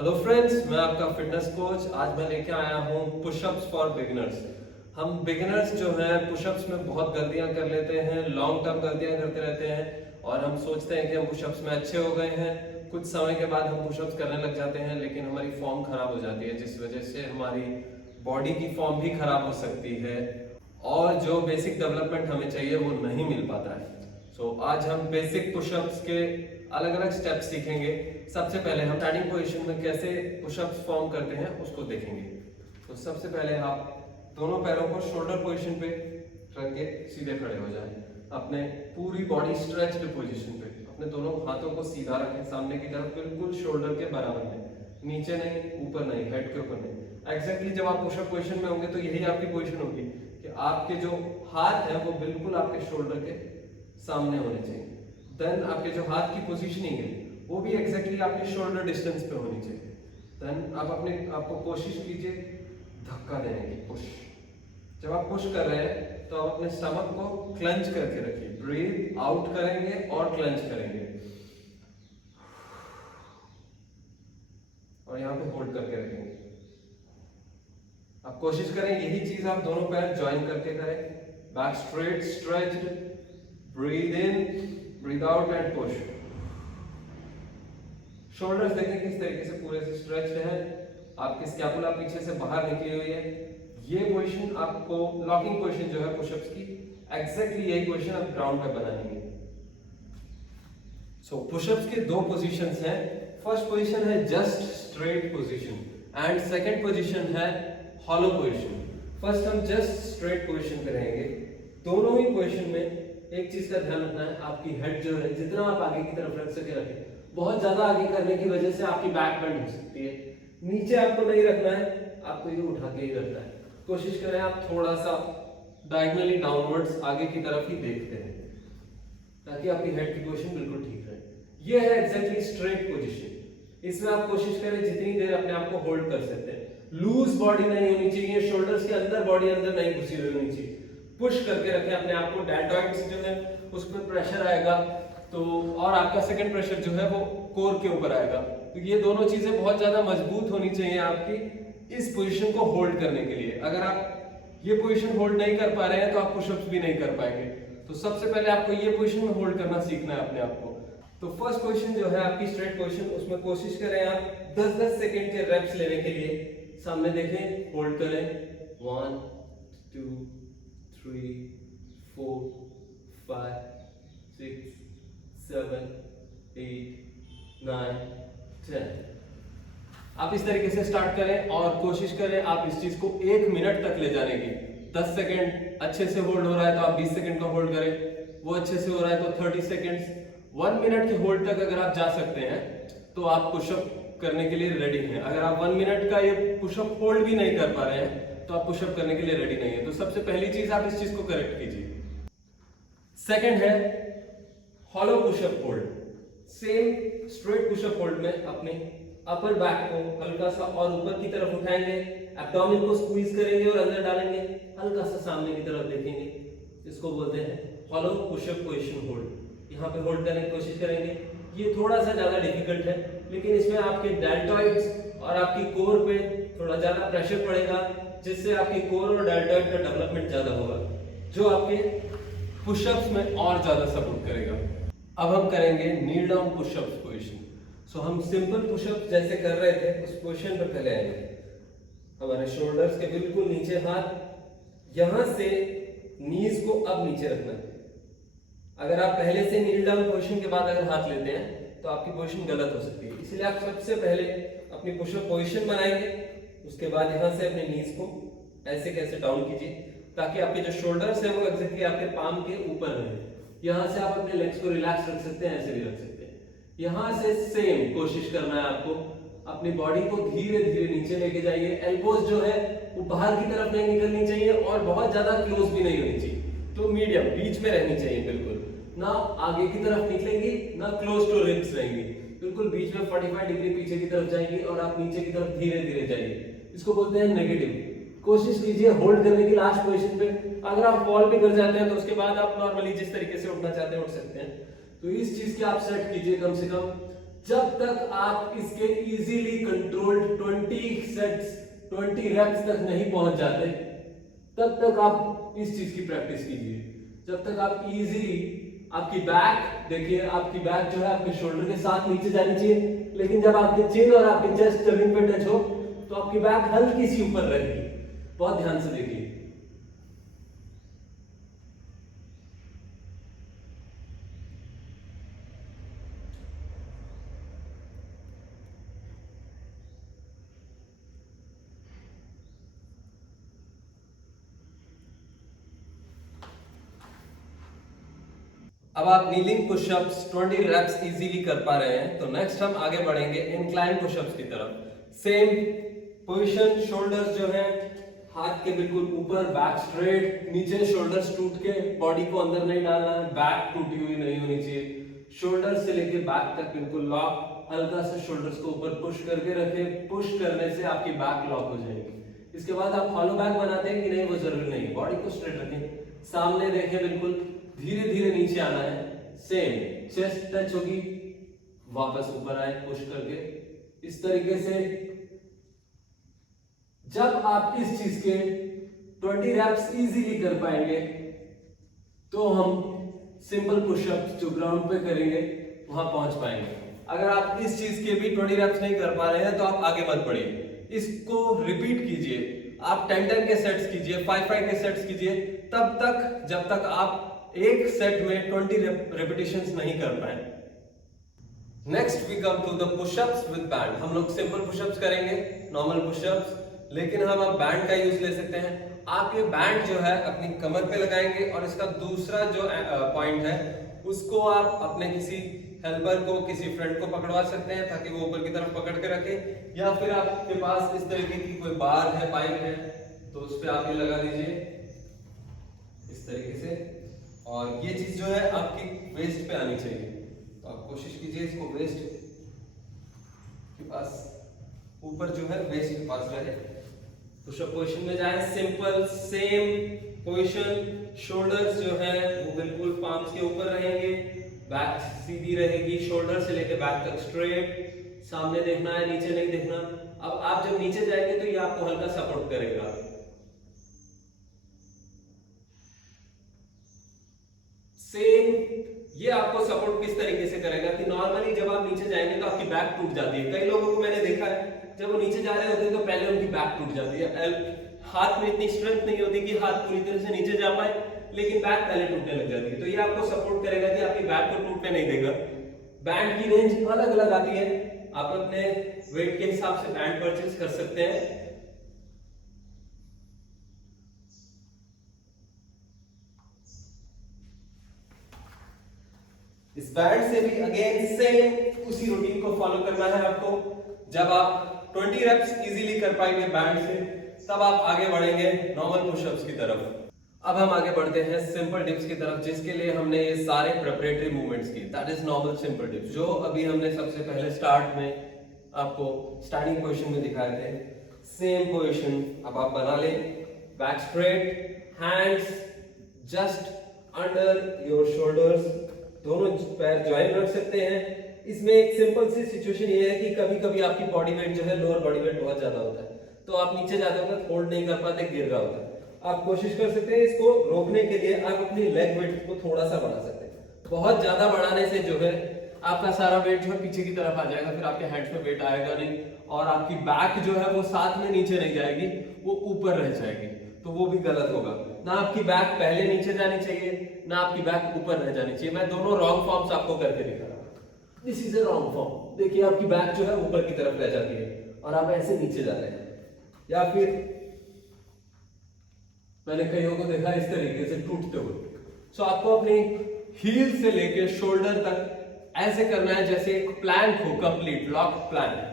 Hello friends, मैं आपका fitness coach. आज मैं लेके आया हूँ पुशअप्स फॉर बिगिनर्स। हम बिगिनर्स जो हैं पुशअप्स में बहुत गलतियां कर लेते हैं, लॉन्ग टर्म गलतियां करते रहते हैं और हम सोचते हैं कि हम पुशअप्स में अच्छे हो गए हैं। कुछ समय के बाद हम पुशअप्स करने लग जाते हैं, लेकिन हमारी फॉर्म खराब हो जाती है, जिस वजह से हमारी बॉडी की फॉर्म भी खराब हो सकती है और जो बेसिक डेवलपमेंट हमें चाहिए वो नहीं मिल पाता है। आज हम बेसिक पुशअप्स के अलग अलग स्टेप्स सीखेंगे। सबसे पहले हम स्टैंडिंग पोजीशन में कैसे पुशअप्स फॉर्म करते हैं उसको देखेंगे। तो सबसे पहले आप दोनों पैरों को शोल्डर पोजीशन पे रख के सीधे खड़े हो जाएं। अपने पूरी बॉडी स्ट्रेच्ड पोजीशन पे अपने दोनों हाथों को सीधा रखें, सामने की तरफ बिल्कुल शोल्डर के बराबर में, नीचे नहीं, ऊपर नहीं, हेड के ऊपर नहीं। एग्जैक्टली जब आप पुशअप पोजीशन में होंगे तो यही आपकी पोजीशन होगी कि आपके जो हाथ है वो बिल्कुल आपके शोल्डर के सामने होने चाहिए। देन आपके जो हाथ की पोजीशनिंग है वो भी एग्जैक्टली आपके शोल्डर डिस्टेंस पे होनी चाहिए। देन आपको कोशिश कीजिए धक्का देने की, पुश। जब आप पुश कर रहे हैं तो आप अपने स्टमक को क्लेंच करके रखिए। ब्रीथ आउट करेंगे और क्लेंच करेंगे और यहाँ पे होल्ड करके रखेंगे। आप कोशिश करें यही चीज आप दोनों पैर ज्वाइन करके करें। Back straight stretched, breathe in, breathe out and push. Shoulders देखें किस तरीके से पूरे से स्ट्रेच्ड है, आपकी स्कैपुला पीछे से बाहर निकली हुई है। ये पोजीशन आपको लॉकिंग पोजीशन जो है पुशअप्स की, एग्जैक्टली यही पोजीशन आप ग्राउंड पे बनानी है। पुशअप्स के दो पोजीशंस हैं। फर्स्ट पोजीशन है just straight position and second position है हॉलो पोजीशन। फर्स्ट हम जस्ट स्ट्रेट पोजीशन पे रहेंगे। दोनों ही पोजीशन में एक चीज का ध्यान रखना है, आपकी हेड जो है जितना आप आगे की तरफ रख सके रखें। बहुत ज्यादा आगे करने की वजह से आपकी बैक बेंड हो सकती है। नीचे आपको नहीं रखना है, आपको ये उठा के ही रखना है। कोशिश करें आप थोड़ा सा डायगोनली डाउनवर्ड्स आगे की तरफ ही देखते हैं ताकि आपकी हेड की पोजीशन बिल्कुल ठीक रहे। ये है एग्जैक्टली स्ट्रेट पोजीशन। इसमें आप कोशिश करें जितनी देर अपने आप को होल्ड कर सकते हैं। लूज बॉडी नहीं होनी चाहिए, शोल्डर्स के अंदर बॉडी अंदर नहीं घुसी हुई होनी चाहिए। पुश करके रखें अपने आप को। डेल्टॉइड्स जो है उस पर प्रेशर आएगा तो और आपका सेकंड प्रेशर जो है वो कोर के ऊपर आएगा। तो ये दोनों चीजें बहुत ज्यादा मजबूत होनी चाहिए आपकी इस पोजीशन को होल्ड करने के लिए। अगर आप ये पोजीशन होल्ड नहीं कर पा रहे हैं तो आप पुशअप्स भी नहीं कर पाएंगे। तो सबसे पहले आपको ये पोजीशन में होल्ड करना सीखना है अपने आप को। तो फर्स्ट पोजीशन जो है आपकी स्ट्रेट पोजीशन, उसमें कोशिश करें आप 10-10 सेकंड के रेप्स लेने के लिए। सामने देखें, होल्ड करें। 1 2 3 4 5 6 7 8 9 10। आप इस तरीके से स्टार्ट करें और कोशिश करें आप इस चीज को 1 मिनट तक ले जाने की। 10 सेकंड अच्छे से होल्ड हो रहा है तो आप 20 सेकंड का होल्ड करें। वो अच्छे से हो रहा है तो 30 सेकंड्स। 1 मिनट के होल्ड तक अगर आप जा सकते हैं तो आप पुशअप करने के लिए रेडी हैं। अगर आप 1 मिनट का ये पुशअप होल्ड भी नहीं कर पा रहे हैं तो आप पुशअप करने के लिए रेडी नहीं है। तो सबसे पहली चीज आप इस चीज को करेक्ट कीजिए। सेकंड है hollow pushup hold. Same straight pushup hold में अपने अपर बैक को हल्का सा और ऊपर की तरफ उठाएंगे, एब्डोमेन को स्क्वीज करेंगे और अंदर डालेंगे, हल्का सा सामने की तरफ देखेंगे। इसको बोलते हैं हॉलो पुशअप पोजीशन होल्ड। यहाँ पे होल्ड करने की कोशिश करेंगे। ये थोड़ा सा ज्यादा डिफिकल्ट है, लेकिन इसमें आपके डेल्टॉइड्स और आपकी कोर पे थोड़ा ज्यादा प्रेशर पड़ेगा, जिससे आपकी कोर और डेल्टॉइड का डेवलपमेंट ज्यादा होगा, जो आपके पुशअप्स में और ज्यादा सपोर्ट करेगा। अब हम करेंगे नील डाउन पुशअप्स पोजीशन। हम सिंपल पुशअप्स जैसे कर रहे थे उस पोजीशन पर पहले आएंगे। हमारे शोल्डर्स के बिल्कुल नीचे हाथ, यहां से नीज को अब नीचे रखना है। अगर आप पहले से नील डाउन पोजीशन के बाद अगर हाथ लेते हैं तो आपकी पोजीशन गलत हो सकती है। इसलिए आप सबसे पहले अपनी पुशअप पोजीशन बनाएंगे, उसके बाद यहां से अपने नीज को ऐसे कैसे डाउन कीजिए ताकि आपके जो शोल्डर्स है वो एग्जैक्टली आपके पाम के ऊपर रहे। यहां से आप अपने लेग्स को रिलैक्स रख सकते हैं, ऐसे भी रख सकते हैं। यहां से सेम कोशिश करना है आपको, अपनी बॉडी को धीरे धीरे नीचे लेके जाइए। एल्बोज जो है वो बाहर की तरफ नहीं निकलनी चाहिए और बहुत ज्यादा क्लोज भी नहीं होनी चाहिए, तो मीडियम बीच में रहनी चाहिए। बिल्कुल ना आगे की तरफ निकलेंगी ना क्लोज टू रिब्स रहेंगी, बिल्कुल बीच में 45 डिग्री पीछे की तरफ जाएंगी और आप नीचे की तरफ धीरे धीरे जाइए। इसको बोलते हैं नेगेटिव। कोशिश कीजिए होल्ड करने की लास्ट पोजीशन पे। अगर आप फॉल भी कर जाते हैं तो उसके बाद आप नॉर्मली जिस तरीके से उठना चाहते हैं उठ सकते हैं। तो इस चीज की आप सेट कीजिए कम से कम जब तक आप इसके इजीली कंट्रोल्ड 20 सेट्स 20 रेप्स तक नहीं पहुंच जाते, तब तक आप इस चीज की प्रैक्टिस कीजिए। जब तक आप इजीली, आपकी बैक देखिए, आपकी बैक जो है आपके शोल्डर के साथ नीचे जानी चाहिए, लेकिन जब आपके चिन और आपके चेस्ट जमीन पे टच हो तो आपकी बैक हल्की सी ऊपर रहेगी। बहुत ध्यान से देखिए। अब आप नीलिंग पुशअप्स 20 रेप्स इजीली कर पा रहे हैं, तो नेक्स्ट हम आगे बढ़ेंगे इंक्लाइन पुशअप्स की तरफ। सेम पोजीशन, शोल्डर्स जो है हाथ के बिल्कुल ऊपर, बैक स्ट्रेट, नीचे शोल्डर्स टूट के, बॉडी को अंदर नहीं डालना है, बैक टूटी हुई नहीं होनी चाहिए, शोल्डर से लेके बैक तक बिल्कुल लॉक, हल्का सा शोल्डर्स को ऊपर पुश करके रखें। पुश करने से आपकी बैक लॉक हो जाएगी। इसके बाद आप हॉलो बैक बनाते हैं कि नहीं, वो जरूरी नहीं है, बॉडी को स्ट्रेट रखें, सामने देखें, बिल्कुल धीरे धीरे नीचे आना है। सेम चेस्ट टच होगी, वापस ऊपर आए पुश करके। इस तरीके से जब आप इस चीज के 20 रैप्स इजीली कर पाएंगे तो हम सिंपल पुशअप्स जो ग्राउंड पे करेंगे वहां पहुंच पाएंगे। अगर आप इस चीज के भी 20 रैप्स नहीं कर पा रहे हैं तो आप आगे मत बढ़िए, इसको रिपीट कीजिए। आप 10-10 के सेट्स कीजिए, 5-5 के सेट्स कीजिए, तब तक जब तक आप एक सेट में 20 रेपिटेशंस नहीं कर पाए। Next we come to the pushups with band. हम लोग सिंपल पुशअप्स करेंगे, नॉर्मल पुशअप्स, लेकिन हम अब बैंड का यूज ले सकते हैं। आप ये बैंड जो है अपनी कमर पे लगाएंगे और इसका दूसरा जो पॉइंट है उसको आप अपने किसी हेल्पर को, किसी फ्रेंड को पकड़वा सकते हैं ताकि वो ऊपर की तरफ पकड़ के रखे, या फिर आपके पास इस तरीके की कोई बार है, पाइप है, तो उस पर आप ये लगा दीजिए इस तरीके से। और ये चीज जो है आपकी वेस्ट पे आनी चाहिए, तो आप कोशिश कीजिए इसको वेस्ट के पास, ऊपर जो है वेस्ट के पास रहे। पुशअप पोजीशन में जाए, सिंपल सेम पोजीशन, शोल्डर्स जो है वो बिल्कुल पाम्स के ऊपर रहेंगे, बैक सीधी रहेगी, शोल्डर से लेकर बैक तक स्ट्रेट, सामने देखना है, नीचे नहीं देखना। अब आप जब नीचे जाएंगे तो ये आपको हल्का सपोर्ट करेगा। सेम ये आपको सपोर्ट किस तरीके से करेगा कि नॉर्मली जब आप नीचे जाएंगे तो आपकी बैक टूट जाती है। कई लोगों को मैंने देखा है जब वो नीचे जा रहे होते हैं तो पहले उनकी बैक टूट जाती है। हाथ में इतनी स्ट्रेंथ नहीं होती कि हाथ पूरी तरह से नीचे जा पाए, लेकिन बैक पहले टूटने लग जाती है। तो ये आपको सपोर्ट करेगा कि आपकी बैक को टूटने नहीं देगा। बैंड की रेंज अलग अलग आती है, आप अपने वेट के हिसाब से बैंड परचेज कर सकते हैं। इस बैंड से भी अगेन सेम उसी रूटीन को फॉलो करना है आपको। जब आप 20 रेप्स इजीली कर पाएंगे बैंड से, तब आप आगे बढ़ेंगे नॉर्मल पुशअप्स की तरफ। अब हम आगे बढ़ते हैं सिंपल डिप्स की तरफ, जिसके लिए हमने ये सारे प्रिपरेटरी मूवमेंट्स किए, that is normal simple dips, जो अभी हमने सबसे पहले स्टार्ट में आपको स्टार्टिंग पोजीशन में दिखाए थे। सेम पोजीशन अब आप बना लें, back straight, hands just under your shoulders, दोनों पैर ज्वाइन रख सकते हैं। इसमें एक सिंपल सी सिचुएशन ये है कि कभी कभी आपकी बॉडी वेट जो है, लोअर बॉडी वेट बहुत ज्यादा होता है, तो आप नीचे जाते वक्त होल्ड नहीं कर पाते, गिर रहा होता है। आप कोशिश कर सकते हैं इसको रोकने के लिए, आप अपनी लेग वेट को थोड़ा सा बढ़ा सकते हैं। बहुत ज्यादा बढ़ाने से जो है आपका सारा वेट जो है पीछे की तरफ आ जाएगा, फिर आपके हैंड्स में वेट आएगा नहीं, और आपकी बैक जो है वो साथ में नीचे नहीं जाएगी, वो ऊपर रह जाएगी, तो वो भी गलत होगा। ना आपकी बैक पहले नीचे जानी चाहिए, ना आपकी बैक ऊपर रह जानी चाहिए। मैं दोनों रॉन्ग फॉर्म्स आपको करके दिखा रहा हूं। This is a wrong form. देखिए आपकी बैक जो है ऊपर की तरफ रह जाती है और आप ऐसे नीचे जा रहे हैं, या फिर मैंने कईयों को देखा इस तरीके से टूटते हुए। सो आपको अपनी हील से लेके शोल्डर तक ऐसे करना है जैसे एक प्लैंक हो, कंप्लीट लॉक प्लैंक।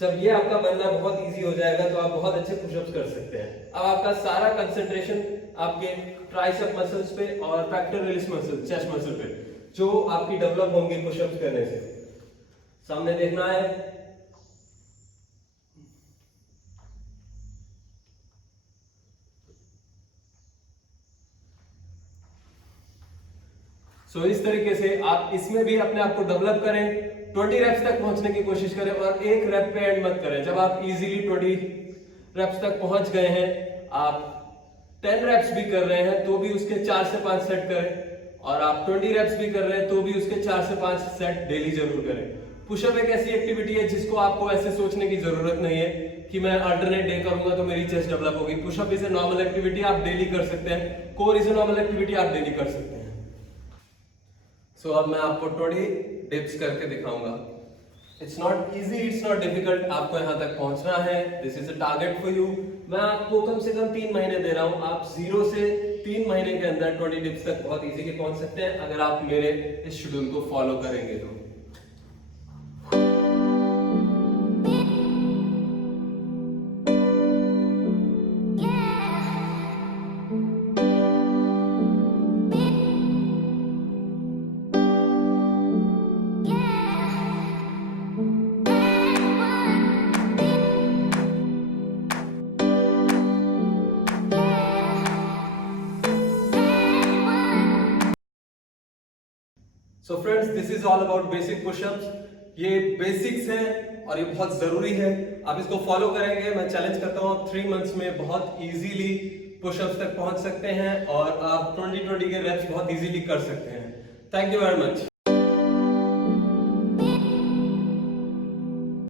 जब ये आपका बनना बहुत इजी हो जाएगा तो आप बहुत अच्छे पुशअप्स कर सकते हैं। अब आपका सारा कंसंट्रेशन आपके ट्राइसेप मसल्स पे और पेक्टोरलिस मसल, चेस्ट मसल पे, जो आपकी डेवलप होंगी पुशअप्स करने से। सामने देखना है, सो इस तरीके से आप इसमें भी अपने आप को डेवलप करें। 20 रेप्स तक पहुंचने की कोशिश करें और एक रेप पे एंड मत करें। जब आप इजीली 20 रेप्स तक पहुंच गए हैं, आप 10 रेप्स भी कर रहे हैं तो भी उसके 4 से 5 सेट करें, और आप 20 रेप्स भी कर रहे हैं तो भी उसके 4 से 5 सेट डेली जरूर करें। पुशअप एक ऐसी एक्टिविटी है जिसको आपको ऐसे सोचने की जरूरत नहीं है कि मैं अल्टरनेट डे करूंगा तो मेरी चेस्ट डेवलप होगी। Pushup is a normal activity, आप डेली कर सकते हैं। Core is a normal activity, आप डेली कर सकते हैं। अब मैं आपको 20 डिप्स करके दिखाऊंगा। It's not easy, it's not difficult, आपको यहाँ तक पहुंचना है। This is a target for you. मैं आपको कम से कम 3 महीने दे रहा हूँ। आप 0 से 3 महीने के अंदर 20 डिप्स तक बहुत इजीली पहुंच सकते हैं अगर आप मेरे इस शेड्यूल को फॉलो करेंगे तो। So friends, this is all about basic pushups. ये बेसिक्स हैं और ये बहुत जरूरी है। आप इसको फॉलो करेंगे, मैं चैलेंज करता हूँ, आप 3 मंथ्स में बहुत इजीली पुशअप्स तक पहुंच सकते हैं और आप 20 के रेप्स बहुत इजीली कर सकते हैं। Thank you very much.